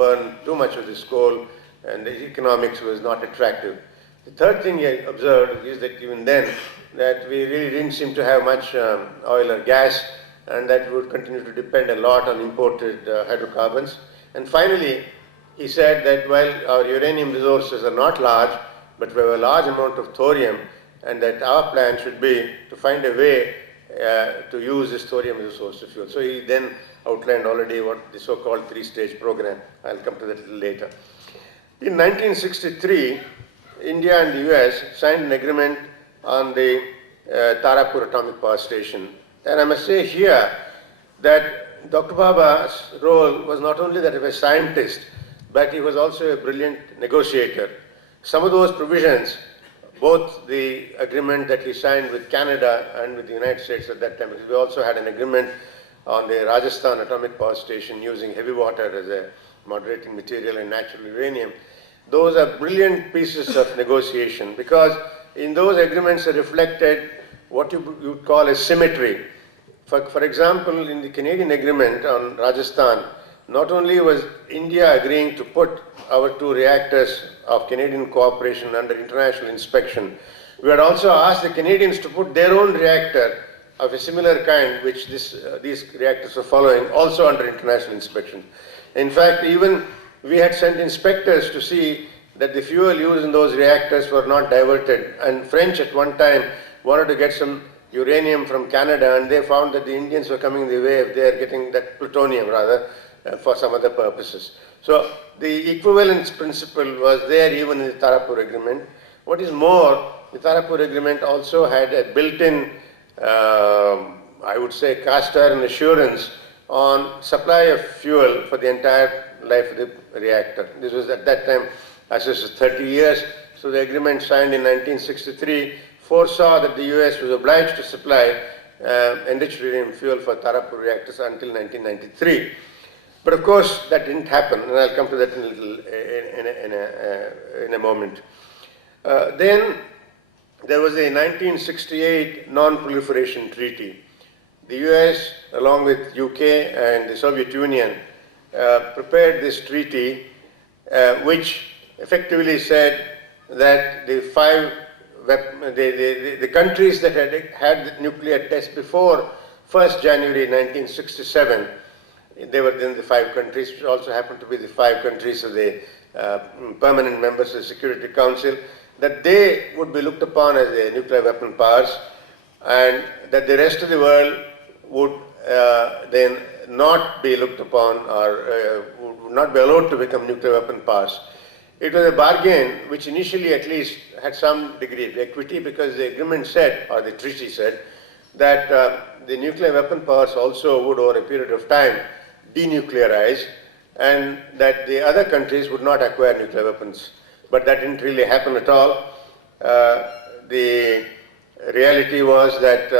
burn too much of this coal, and the economics was not attractive. The third thing he observed is that even then, that we really didn't seem to have much oil or gas, and that we would continue to depend a lot on imported hydrocarbons. And finally, he said that while our uranium resources are not large, but we have a large amount of thorium, and that our plan should be to find a way to use this thorium as a source of fuel. So he then outlined already what the so-called three-stage program. I'll come to that a little later. In 1963, India and the US signed an agreement on the Tarapur Atomic Power Station. And I must say here that Dr. Bhabha's role was not only that of a scientist, but he was also a brilliant negotiator. Some of those provisions, both the agreement that he signed with Canada and with the United States at that time, because we also had an agreement on the Rajasthan Atomic Power Station using heavy water as a moderating material and natural uranium. Those are brilliant pieces of negotiation, because in those agreements are reflected what you would call a symmetry. For example, in the Canadian agreement on Rajasthan, not only was India agreeing to put our two reactors of Canadian cooperation under international inspection, we had also asked the Canadians to put their own reactor of a similar kind, which these reactors are following, also under international inspection. In fact, even we had sent inspectors to see that the fuel used in those reactors were not diverted. And French at one time wanted to get some uranium from Canada, and they found that the Indians were coming the way of their getting that plutonium rather for some other purposes. So the equivalence principle was there even in the Tarapur Agreement. What is more, the Tarapur Agreement also had a built-in, I would say, cast iron assurance on supply of fuel for the entire life of the reactor. This was at that time as this was 30 years. So the agreement signed in 1963 foresaw that the US was obliged to supply enriched uranium fuel for Tarapur reactors until 1993. But of course, that didn't happen, and I'll come to that in a moment. Then there was a 1968 Non-Proliferation Treaty. The US, along with UK and the Soviet Union, prepared this treaty, which effectively said that the countries that had the nuclear test before 1st January 1967, they were then the 5 countries, which also happened to be the 5 countries of the permanent members of the Security Council, that they would be looked upon as the nuclear weapon powers, and that the rest of the world would then not be looked upon or would not be allowed to become nuclear weapon powers. It was a bargain which initially at least had some degree of equity, because the agreement said, or the treaty said, that the nuclear weapon powers also would over a period of time denuclearize, and that the other countries would not acquire nuclear weapons. But that didn't really happen at all. The reality was that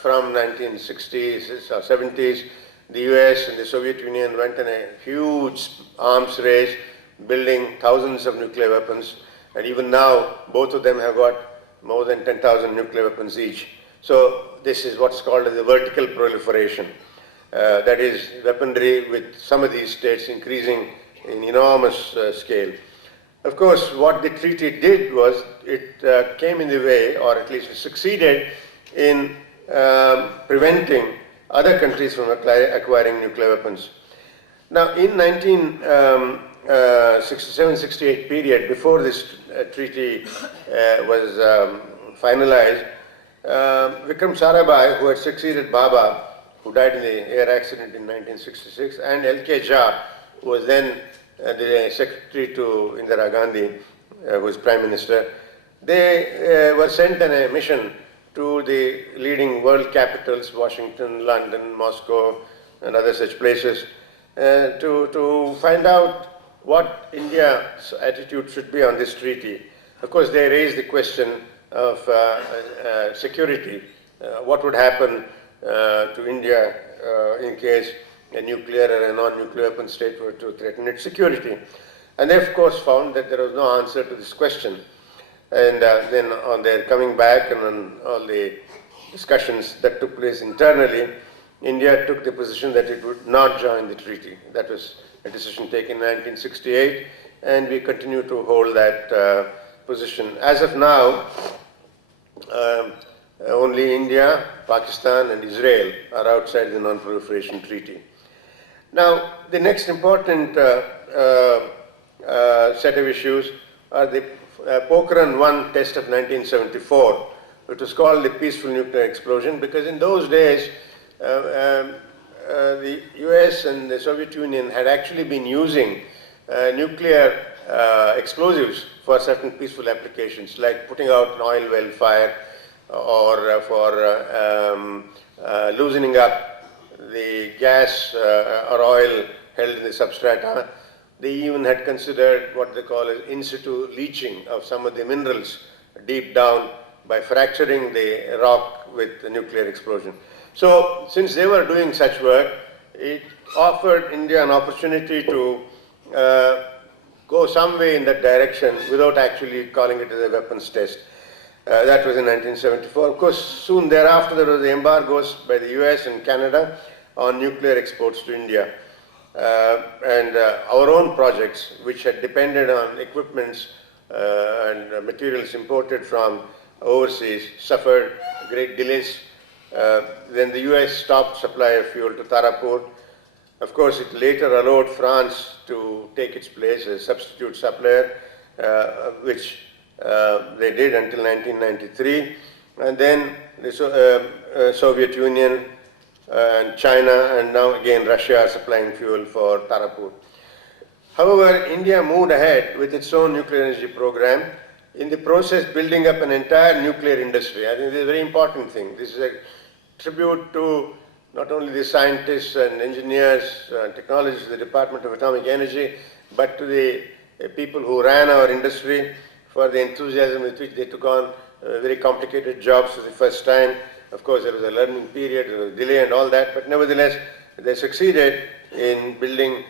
from 1960s or 70s, the US and the Soviet Union went in a huge arms race, building thousands of nuclear weapons, and even now both of them have got more than 10,000 nuclear weapons each. So this is what's called the vertical proliferation. That is, weaponry with some of these states increasing in enormous scale. Of course, what the treaty did was it came in the way, or at least succeeded in preventing other countries from acquiring nuclear weapons. Now, in 1967-68 period, before this treaty was finalized, Vikram Sarabhai, who had succeeded Bhabha, who died in the air accident in 1966, and L.K. Jha, who was then the secretary to Indira Gandhi, who was prime minister, they were sent on a mission to the leading world capitals, Washington, London, Moscow, and other such places, to find out what India's attitude should be on this treaty. Of course, they raised the question of security. What would happen to India in case a nuclear or a non-nuclear weapon state were to threaten its security? And they, of course, found that there was no answer to this question. And then on their coming back and on all the discussions that took place internally, India took the position that it would not join the treaty. That was a decision taken in 1968, and we continue to hold that position. As of now, only India, Pakistan, and Israel are outside the Non-Proliferation Treaty. Now, the next important set of issues are the Pokhran 1 test of 1974, which was called the peaceful nuclear explosion, because in those days, the US and the Soviet Union had actually been using nuclear explosives for certain peaceful applications, like putting out an oil well fire or for loosening up the gas or oil held in the substrata. They even had considered what they call as in situ leaching of some of the minerals deep down by fracturing the rock with the nuclear explosion. So, since they were doing such work, it offered India an opportunity to go some way in that direction without actually calling it as a weapons test. That was in 1974. Of course, soon thereafter there was the embargoes by the US and Canada on nuclear exports to India. And our own projects, which had depended on equipments and materials imported from overseas, suffered great delays. Then the US stopped supply of fuel to Tarapur. Of course, it later allowed France to take its place as a substitute supplier, which they did until 1993. And then the Soviet Union and China, and now again Russia are supplying fuel for Tarapur. However, India moved ahead with its own nuclear energy program, in the process building up an entire nuclear industry. I think this is a very important thing. This is a tribute to not only the scientists and engineers and technologists of the Department of Atomic Energy, but to the people who ran our industry for the enthusiasm with which they took on very complicated jobs for the first time. Of course, there was a learning period, there was a delay and all that, but nevertheless, they succeeded in building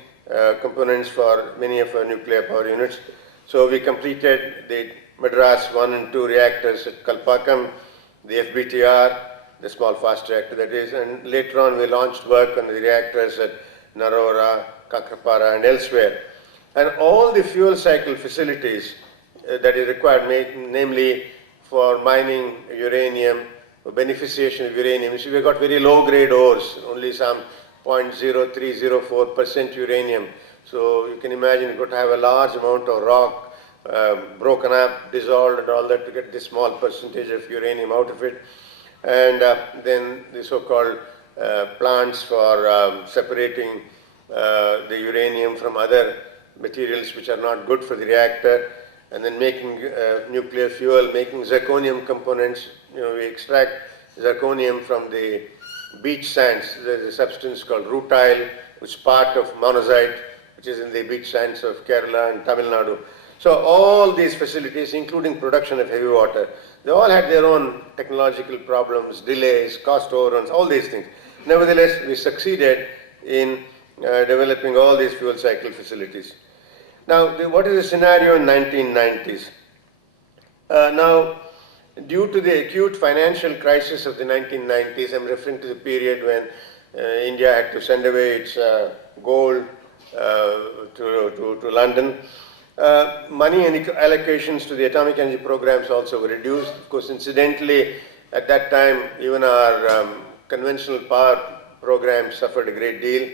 components for many of our nuclear power units. So we completed the Madras 1 and 2 reactors at Kalpakkam, the FBTR, the small fast reactor that is, and later on we launched work on the reactors at Narora, Kakrapara and elsewhere. And all the fuel cycle facilities that is required, namely for mining uranium, for beneficiation of uranium. So we've got very low grade ores, only some 0.0304% uranium. So you can imagine you've got to have a large amount of rock broken up, dissolved and all that to get this small percentage of uranium out of it. And then the so-called plants for separating the uranium from other materials which are not good for the reactor, and then making nuclear fuel, making zirconium components. You know, we extract zirconium from the beach sands. There's a substance called rutile, which is part of monazite, which is in the beach sands of Kerala and Tamil Nadu. So all these facilities, including production of heavy water, they all had their own technological problems, delays, cost overruns, all these things. Nevertheless, we succeeded in developing all these fuel cycle facilities. Now, what is the scenario in 1990s? Now, due to the acute financial crisis of the 1990s, I'm referring to the period when India had to send away its gold to London. Money and allocations to the atomic energy programs also were reduced. Of course, incidentally, at that time, even our conventional power programs suffered a great deal.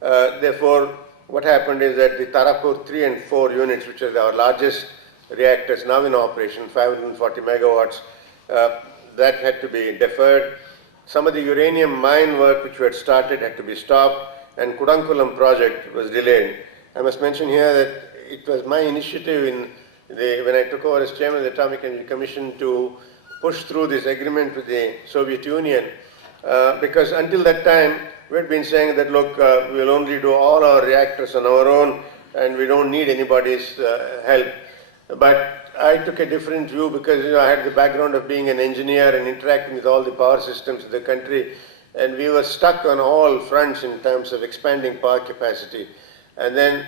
Therefore, what happened is that the Tarapur 3 and 4 units, which are our largest reactors now in operation, 540 megawatts, that had to be deferred. Some of the uranium mine work which we had started had to be stopped, and Kudankulam project was delayed. I must mention here that it was my initiative when I took over as chairman of the Atomic Energy Commission to push through this agreement with the Soviet Union, because until that time we had been saying that, look, we will only do all our reactors on our own and we don't need anybody's help. But I took a different view because I had the background of being an engineer and interacting with all the power systems of the country, and we were stuck on all fronts in terms of expanding power capacity. And then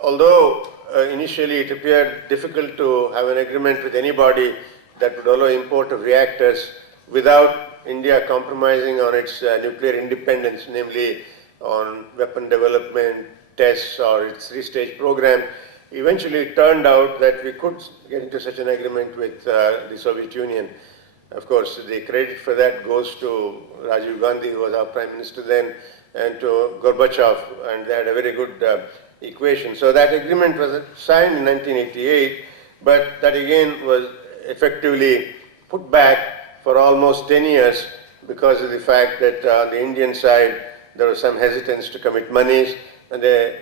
although initially it appeared difficult to have an agreement with anybody that would allow import of reactors without India compromising on its nuclear independence, namely on weapon development, tests, or its three-stage program, eventually it turned out that we could get into such an agreement with the Soviet Union. Of course, the credit for that goes to Rajiv Gandhi, who was our Prime Minister then, and to Gorbachev, and they had a very good equation. So that agreement was signed in 1988, but that again was effectively put back for almost 10 years because of the fact that on the Indian side there was some hesitance to commit monies, and the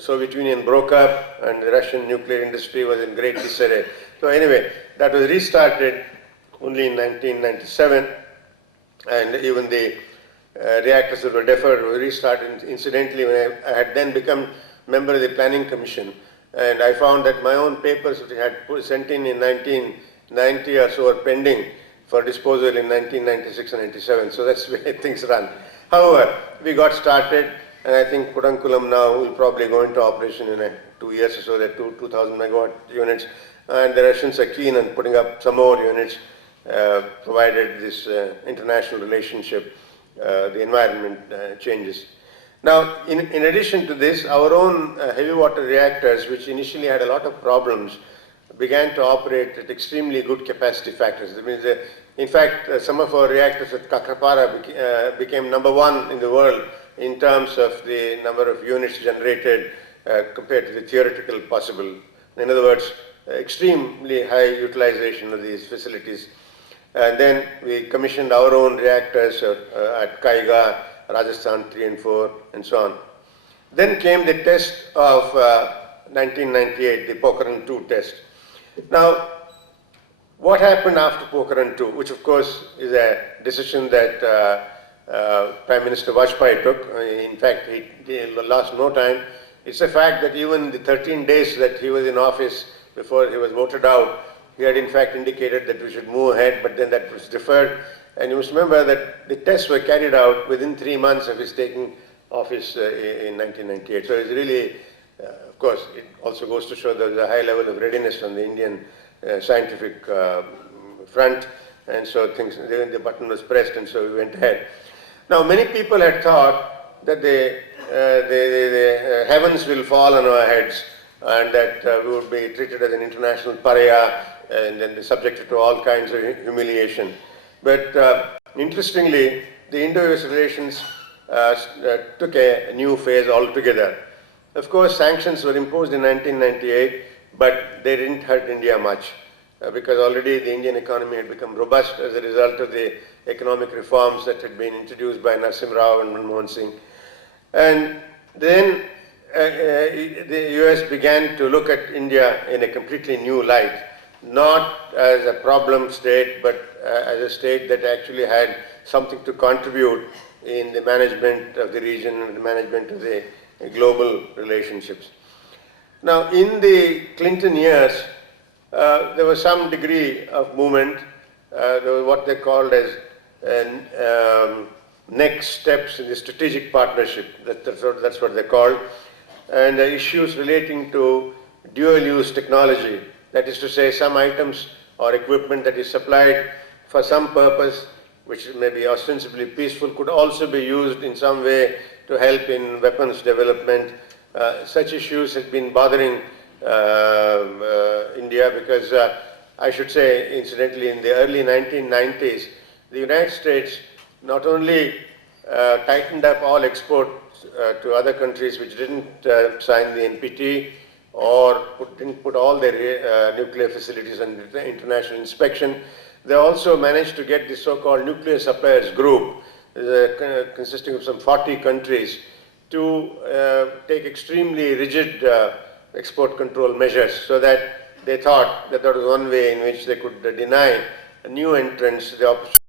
Soviet Union broke up and the Russian nuclear industry was in great disarray. So anyway, that was restarted only in 1997, and even the reactors that were deferred were restarted incidentally when I had then become member of the Planning Commission, and I found that my own papers which I had sent in 1990 or so were pending for disposal in 1996 and 97. So that's the way things run. However, we got started, and I think Kudankulam now will probably go into operation in 2 years or so. There are 2,000 megawatt units, and the Russians are keen on putting up some more units, provided this international relationship, the environment changes. Now, in addition to this, our own heavy water reactors, which initially had a lot of problems, began to operate at extremely good capacity factors. That means, in fact, some of our reactors at Palkhivala became #1 in the world in terms of the number of units generated compared to the theoretical possible. In other words, extremely high utilization of these facilities. And then we commissioned our own reactors at Kaiga, Rajasthan 3 and 4, and so on. Then came the test of 1998, the Pokhran 2 test. Now, what happened after Pokhran 2, which of course is a decision that Prime Minister Vajpayee took. In fact, he lost no time. It's a fact that even the 13 days that he was in office before he was voted out, he had in fact indicated that we should move ahead, but then that was deferred. And you must remember that the tests were carried out within 3 months of his taking office in 1998. So it's really, of course, it also goes to show there's a high level of readiness on the Indian scientific front. And so the button was pressed, and so we went ahead. Now, many people had thought that the heavens will fall on our heads, and that we would be treated as an international pariah and then be subjected to all kinds of humiliation. But interestingly, the Indo-US relations took a new phase altogether. Of course, sanctions were imposed in 1998, but they didn't hurt India much because already the Indian economy had become robust as a result of the economic reforms that had been introduced by Narasimha Rao and Manmohan Singh. And then the US began to look at India in a completely new light, not as a problem state, but as a state that actually had something to contribute in the management of the region and the management of the global relationships. Now, in the Clinton years, there was some degree of movement. There was what they called as next steps in the strategic partnership. That's what they called. And issues relating to dual-use technology. That is to say, some items or equipment that is supplied for some purpose, which may be ostensibly peaceful, could also be used in some way to help in weapons development. Such issues have been bothering India because I should say, incidentally, in the early 1990s, the United States not only tightened up all exports to other countries which didn't sign the NPT or didn't put all their nuclear facilities under international inspection, they also managed to get the so-called nuclear suppliers group, consisting of some 40 countries, to take extremely rigid export control measures, so that they thought that there was one way in which they could deny new entrants the opportunity